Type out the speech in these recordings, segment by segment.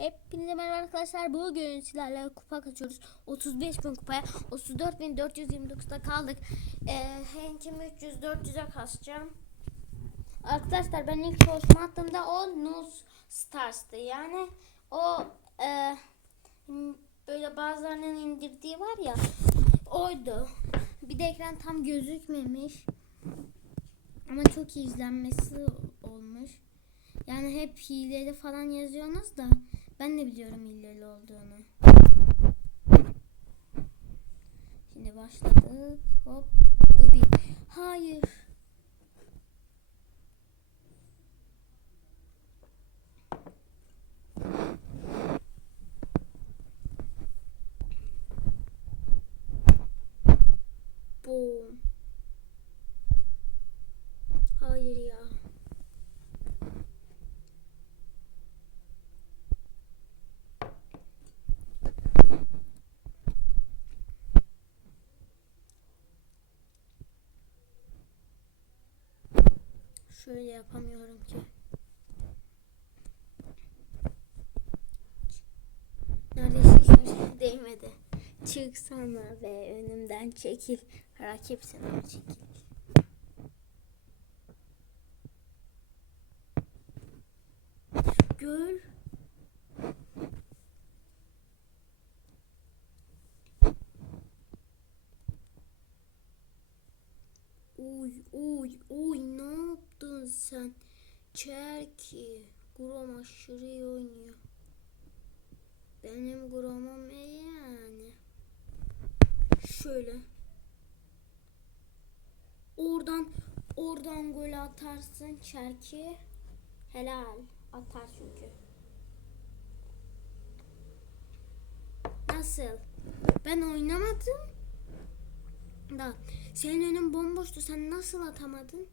Hepinize merhaba arkadaşlar. Bugün sizlerle kupa kaçıyoruz. 35 bin kupaya 34.429'da kaldık. Ee, Henkim 300 400'e kasacağım. Arkadaşlar ben ilk çalışma attığımda o Nuz Stars'tı. Yani o e, böyle bazılarının indirdiği var ya oydu. Bir de ekran tam gözükmemiş. Ama çok iyi izlenmesi olmuş. Yani hep hileli falan yazıyorsunuz da ben de biliyorum hileli olduğunu. Şimdi başladık. Hop bu bir. Hayır. Boom. Hayır ya. Şöyle yapamıyorum ki. Neredeyse hiçbir şey değmedi. Çıksana be önümden çekil. Rakipsin ama çekil. Çerki. Grom aşırı iyi oynuyor. Benim Grom'um iyi yani. Şöyle. Oradan oradan gol atarsın Çerki. Helal. Atar çünkü. Nasıl? Ben oynamadım. Da senin önün bomboştu. Sen nasıl atamadın?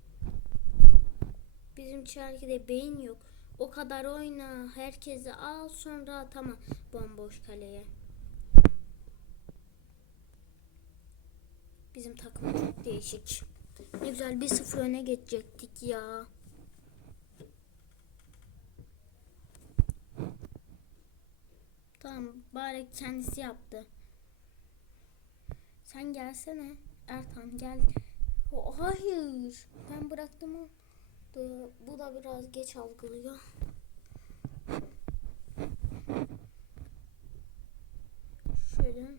Bizim Çerki'de beyin yok. O kadar oyna. Herkesi al sonra atama bomboş kaleye. Bizim takım çok değişik. Ne güzel bir sıfır öne geçecektik ya. Tamam bari kendisi yaptı. Sen gelsene. Ertan gel. Hayır. Ben bıraktım o. Bu da biraz geç algılıyor. Şöyle.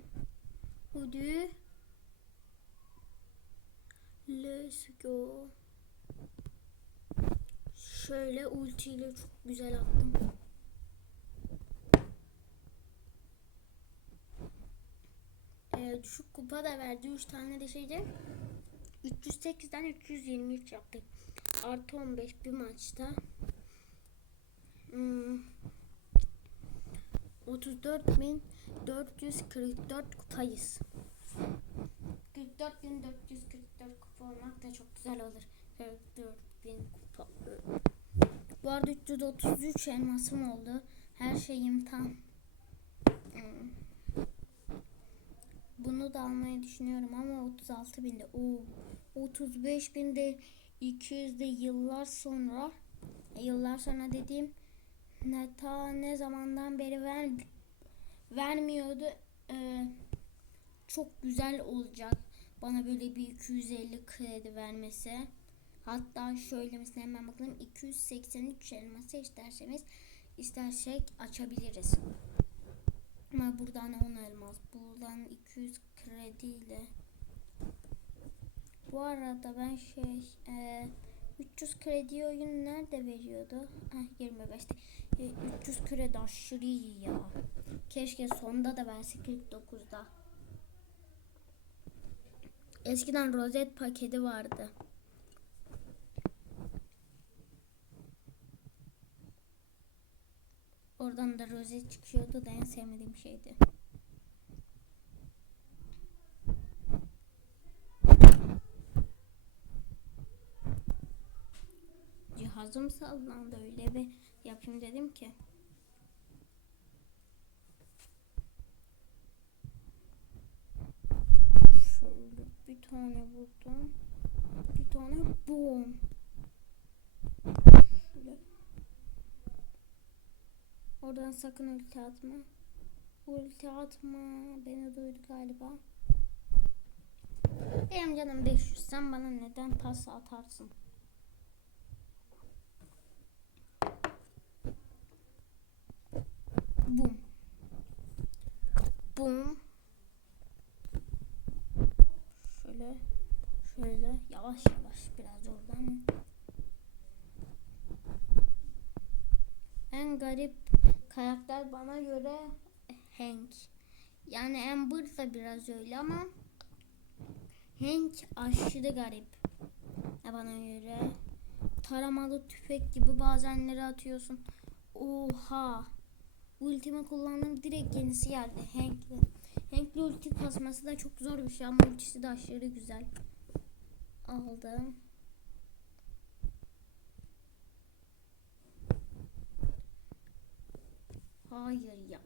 Hadi. Let's go. Şöyle ultiyle çok güzel attım. Ee, düşük kupa da verdi. 3 tane de şeyde 308'den 323 yaptık. Artı 15 bir maçta. Hmm. 34.444 kupayız. 44.444 kupa olmak da çok güzel olur. 44.000 kupa. Bu arada 333 elmasım oldu. Her şeyim tam. Hmm. Bunu da almayı düşünüyorum ama 36 binde. Oo, 35 binde 200 de yıllar sonra yıllar sonra dediğim ne ta ne zamandan beri ver, vermiyordu. Ee, çok güzel olacak. Bana böyle bir 250 kredi vermesi. Hatta şöyle mesela hemen bakalım 283 elması isterseniz istersek açabiliriz. Ama buradan 10 elmas. Buradan 200 krediyle. Bu arada ben şey e, 300 kredi oyun nerede veriyordu? Heh, 25'te. E, 300 kredi aşırı iyi ya. Keşke sonda da verse 49'da. Eskiden rozet paketi vardı. Oradan da rozet çıkıyordu da en sevmediğim şeydi. Cihazım sallandı öyle bir yapayım dedim ki. Şöyle bir tane vurdum. Bir tane boom. Şöyle Oradan sakın ulti atma. Ulti atma. Beni duydu galiba. Benim canım 500. Sen bana neden pas atarsın? Bum. Bum. Şöyle. Şöyle. Yavaş yavaş. Biraz oradan. En garip karakter bana göre Hank. Yani Amber da biraz öyle ama Hank aşırı garip. Bana göre taramalı tüfek gibi bazenleri atıyorsun. Oha. Ultimi kullandım direkt yenisi geldi. Hank'li. Hank'li ulti kasması da çok zor bir şey ama ultisi de aşırı güzel. Aldım. Hayır ya.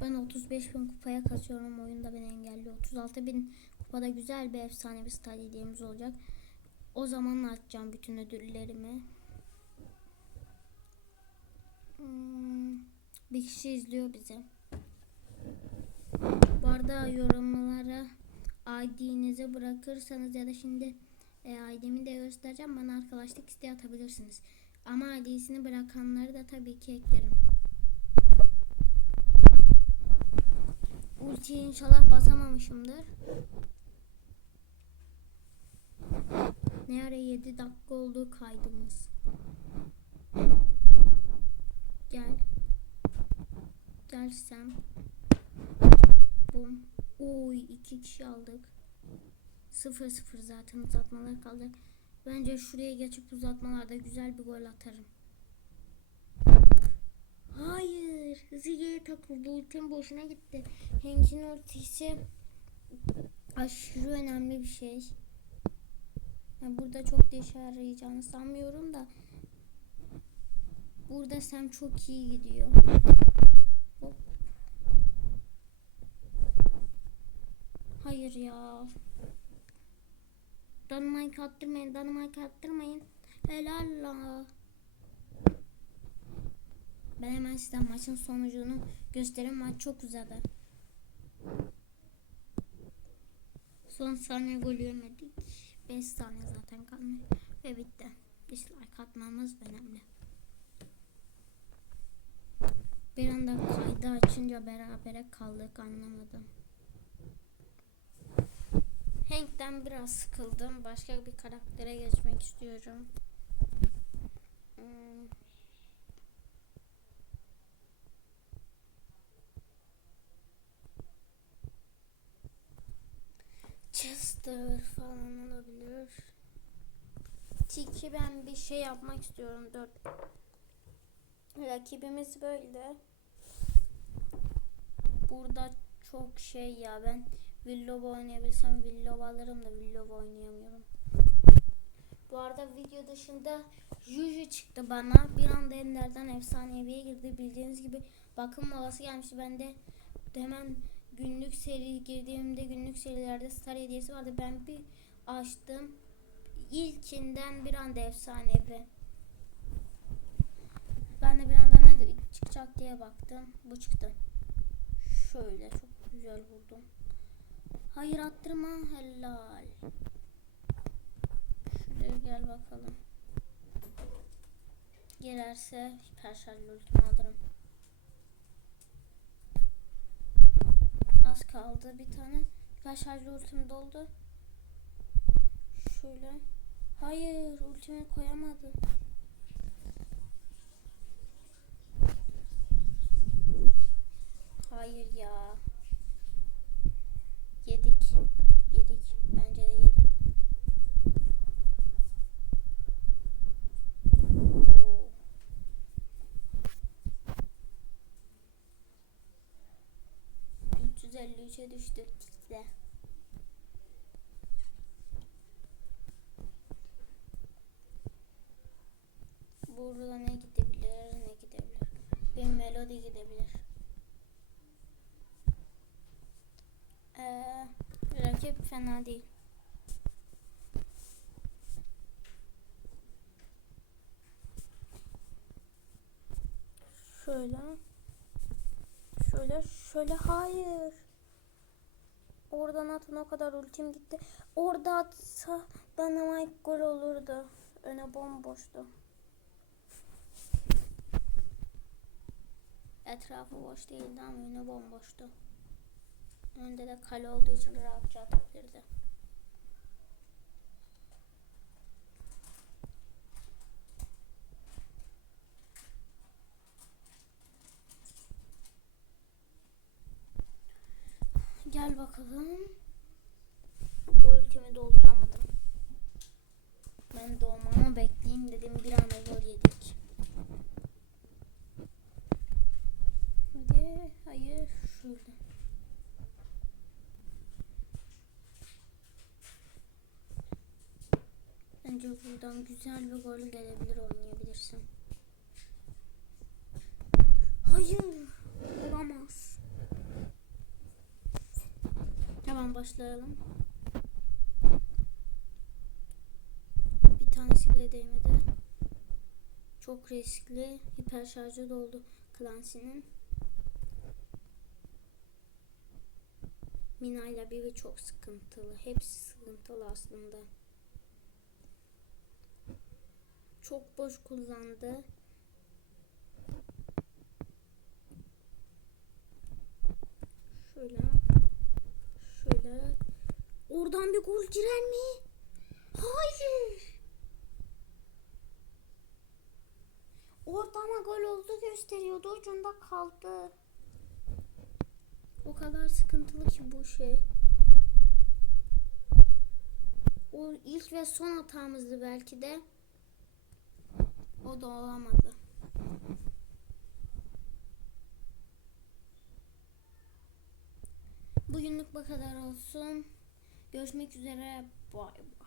Ben 35 bin kupaya kaçıyorum. Oyunda beni engelliyor. 36 bin kupada güzel bir efsane bir stadyumumuz olacak. O zaman açacağım bütün ödüllerimi. Hmm, bir kişi izliyor bizi. Bu arada yorumlara ID'nizi bırakırsanız ya da şimdi e, ID'mi de göstereceğim. Bana arkadaşlık isteği atabilirsiniz. Ama ID'sini bırakanları da tabii ki eklerim. Ultiyi inşallah basamamışımdır. Ne ara 7 dakika oldu kaydımız. Gel. Gelsem. Bum. Oy iki kişi aldık. Sıfır sıfır zaten uzatmalar kalacak. Bence şuraya geçip uzatmalarda güzel bir gol atarım. Hayır. Zige'ye takıldı. Ultim boşuna gitti. Hank'in ultisi aşırı önemli bir şey. Yani burada çok da işe sanmıyorum da. Burada Sam çok iyi gidiyor. Hop. Hayır ya. Dynamite attırmayın. Dynamite attırmayın. Helal la. Ben hemen size maçın sonucunu göstereyim. Maç çok uzadı. Son saniye gol yemedik. 5 saniye zaten kalmış. Ve bitti. Dislike atmamız önemli. Bir anda kaydı açınca berabere kaldık anlamadım. Hank'ten biraz sıkıldım. Başka bir karaktere geçmek istiyorum. Hmm. Chester falan olabilir. Tiki ben bir şey yapmak istiyorum. Dört. Rakibimiz böyle. Burada çok şey ya ben Villova oynayabilsem Villova alırım da Villova oynayamıyorum. Bu arada video dışında Juju çıktı bana. Bir anda Ender'den efsaneviye girdi. Bildiğiniz gibi bakım molası gelmişti. Ben de hemen günlük seri girdiğimde günlük serilerde star hediyesi vardı. Ben bir açtım. İlkinden bir anda efsanevi. Ben de bir anda çıkacak diye baktım. Bu çıktı. Şöyle çok güzel buldum. Hayır attırma helal. Şuraya gel bakalım. Hiper şarjlı ultimi alırım. Az kaldı bir tane. Şarjlı ultim doldu. Şöyle. Hayır ultimi koyamadım. Hayır ya. Yedik. Yedik. Bence de yedik. Oo. ...353'e düştük işte. fena değil. Şöyle. Şöyle, şöyle hayır. Oradan atın o kadar ultim gitti. Orada atsa Dynamite gol olurdu. Öne bomboştu. Etrafı boş değildi ama önü bomboştu. Önde de kale olduğu için rahatça atabilirdi. Gel bakalım. Ultimi dolduramadım. Ben doğmamı bekleyeyim dedim bir anda gol yedik. Hadi hayır şurada. Bence buradan güzel bir gol gelebilir oynayabilirsin. Hayır olamaz. Hemen başlayalım. Bir tanesi bile değmedi. Çok riskli. Hiper şarjı doldu Clancy'nin. Mina ile Bibi çok sıkıntılı. Hepsi sıkıntılı aslında. Çok boş kullandı. Şöyle. Şöyle. Oradan bir gol girer mi? Hayır. Ortama gol oldu gösteriyordu. Ucunda kaldı. O kadar sıkıntılı ki bu şey. O ilk ve son hatamızdı belki de. O da olamadı. Bugünlük bu kadar olsun. Görüşmek üzere. Bay bay.